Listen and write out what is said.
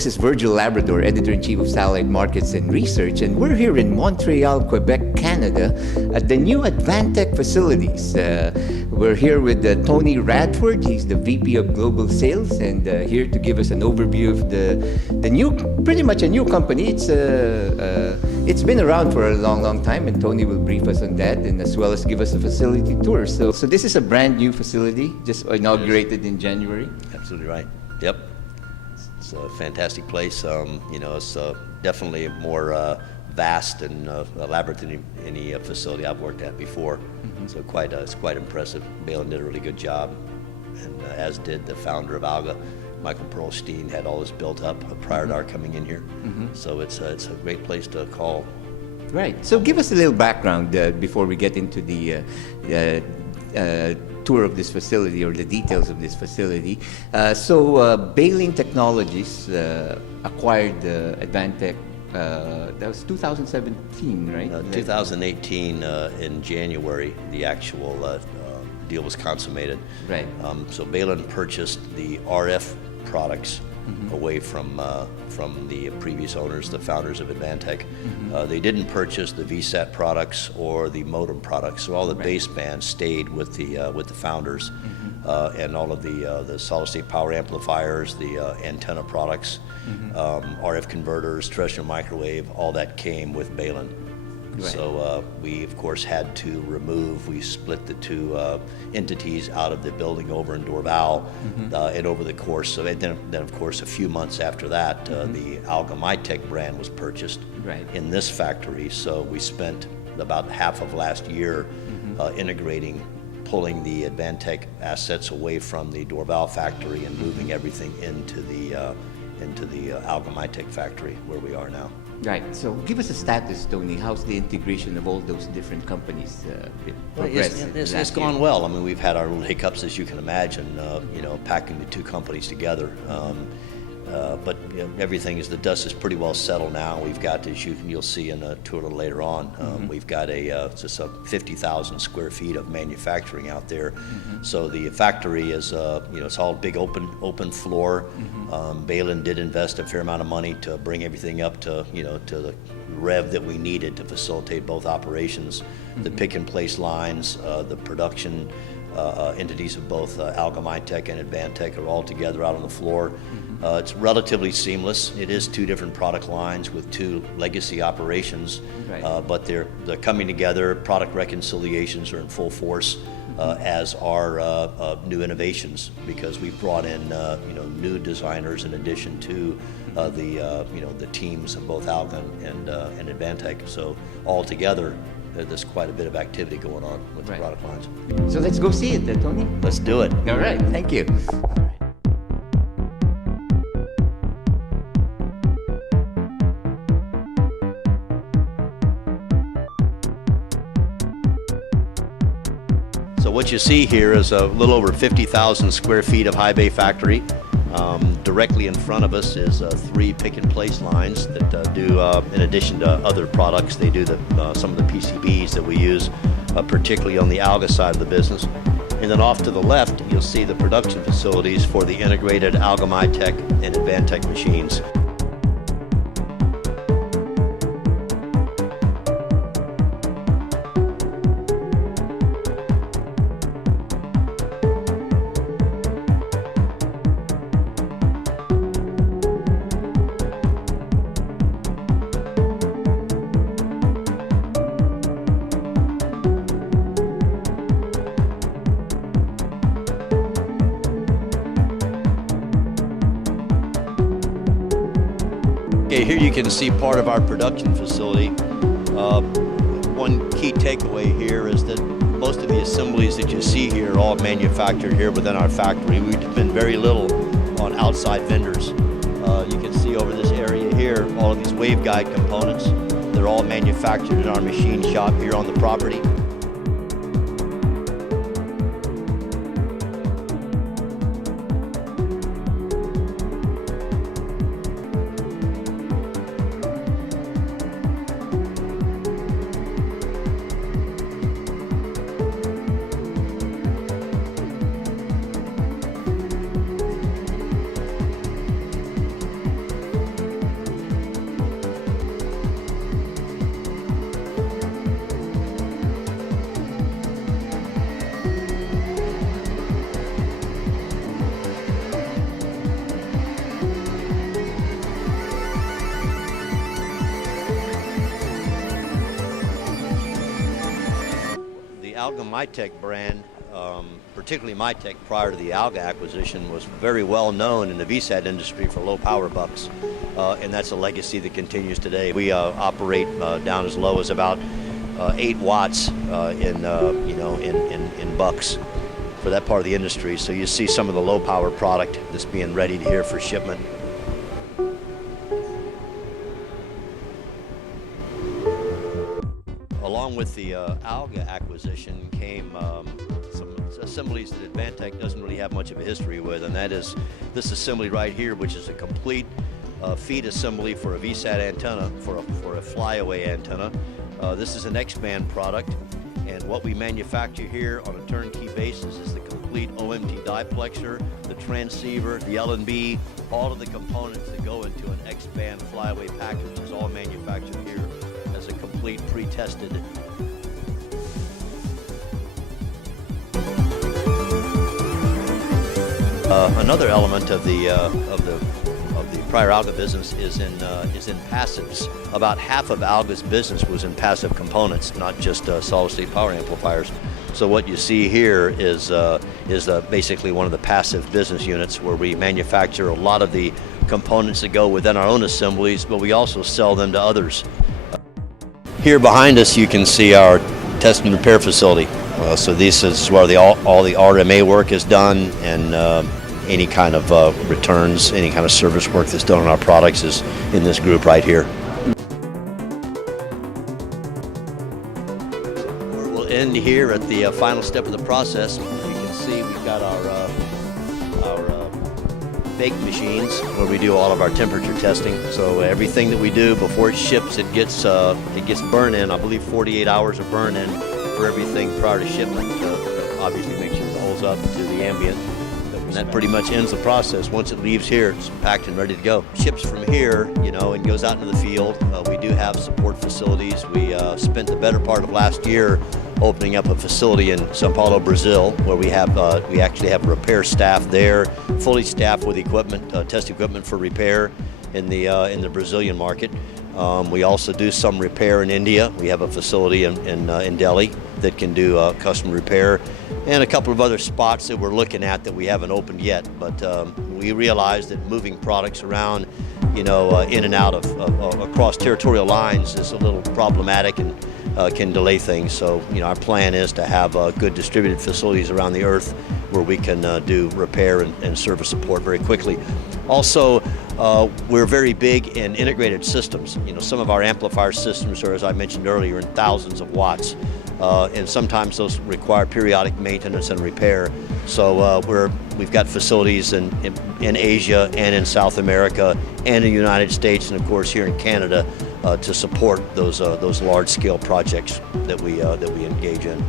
this is Virgil Labrador, Editor-in-Chief of Satellite Markets and Research, and we're here in Montreal, Quebec, Canada, at the new Advantech facilities. We're here with Tony Radford. He's the VP of Global Sales, and here to give us an overview of the new, pretty much a new company. It's been around for a long time, and Tony will brief us on that, and as well as give us a facility tour. So this is a brand new facility, just inaugurated in January. Absolutely right. Yep. It's a fantastic place. It's definitely more vast and elaborate than any facility I've worked at before. Mm-hmm. So it's quite impressive. Balin did a really good job, and as did the founder of Alga, Michael Perlstein, had all this built up prior to our coming in here. Mm-hmm. So it's a great place to call. Right. So give us a little background before we get into the tour of this facility or the details of this facility. Balin Technologies acquired Advantech. That was 2017, right? 2018 in January, the actual deal was consummated. Right. So Balin purchased the RF products away from the previous owners, the founders of Advantech. They didn't purchase the VSAT products or the modem products, so all the baseband stayed with the founders, and all of the solid-state power amplifiers, the antenna products, RF converters, terrestrial microwave, all that came with Balin. Right. So we, of course, had to we split the two entities out of the building over in Dorval, and over the course of it, then of course, a few months after that, the Alga MyTech brand was purchased in this factory. So we spent about half of last year pulling the Advantech assets away from the Dorval factory and moving everything into the Alga MyTech factory where we are now. Right. So give us a status, Tony. How's the integration of all those different companies progressed? It's gone well. I mean, we've had our little hiccups, as you can imagine, packing the two companies together. But everything the dust is pretty well settled now. We've got, as you'll see in a tour a little later on, we've got just a 50,000 square feet of manufacturing out there. So the factory is, it's all big open floor. Balin did invest a fair amount of money to bring everything up to the rev that we needed to facilitate both operations. The pick and place lines, the production entities of both Alga MyTech and Advantech are all together out on the floor. It's relatively seamless. It is two different product lines with two legacy operations, but they're coming together. Product reconciliations are in full force, as are new innovations, because we've brought in new designers in addition to the teams of both Alga and Advantech. So all together, there's quite a bit of activity going on with the product lines. So let's go see it, Tony. Let's do it. All right, thank you. So what you see here is a little over 50,000 square feet of high bay factory. Directly in front of us is 3 pick and place lines that do, in addition to other products, they do some of the PCBs that we use, particularly on the Alga side of the business. And then off to the left, you'll see the production facilities for the integrated Alga MyTech and Advantech machines. Okay, here you can see part of our production facility. One key takeaway here is that most of the assemblies that you see here are all manufactured here within our factory. We depend very little on outside vendors. You can see over this area here, all of these waveguide components. They're all manufactured in our machine shop here on the property. Alga MyTech brand, particularly MyTech prior to the Alga acquisition, was very well known in the VSAT industry for low power bucks, and that's a legacy that continues today. We operate down as low as about 8 watts in bucks for that part of the industry. So you see some of the low power product that's being readied here for shipment. Along with the Alga acquisition came some assemblies that Advantech doesn't really have much of a history with, and that is this assembly right here, which is a complete feed assembly for a VSAT antenna, for a flyaway antenna. This is an X-band product, and what we manufacture here on a turnkey basis is the complete OMT diplexer, the transceiver, the L&B, all of the components that go into an X-band flyaway package is all manufactured here as a complete pre-tested. Another element of the prior Alga business is in passives. About half of Alga's business was in passive components, not just solid-state power amplifiers. So what you see here is basically one of the passive business units where we manufacture a lot of the components that go within our own assemblies, but we also sell them to others. Here behind us you can see our test and repair facility. So this is where all the RMA work is done, and any kind of returns, any kind of service work that's done on our products is in this group right here. We'll end here at the final step of the process. As you can see, we've got our bake machines where we do all of our temperature testing. So everything that we do before it ships, it gets burn in. I believe 48 hours of burn in for everything prior to shipment to obviously make sure it holds up to the ambient. And that pretty much ends the process. Once it leaves here, it's packed and ready to go. Ships from here, and goes out into the field. We do have support facilities. We spent the better part of last year opening up a facility in São Paulo, Brazil, where we actually have repair staff there, fully staffed with equipment, test equipment for repair in the Brazilian market. We also do some repair in India. We have a facility in Delhi that can do custom repair, and a couple of other spots that we're looking at that we haven't opened yet. But we realize that moving products around, in and out of across territorial lines is a little problematic and can delay things. So, our plan is to have good distributed facilities around the earth where we can do repair and service support very quickly. Also, we're very big in integrated systems. Some of our amplifier systems are, as I mentioned earlier, in thousands of watts, and sometimes those require periodic maintenance and repair. So we've got facilities in Asia and in South America and in the United States, and of course here in Canada, to support those large-scale projects that we engage in.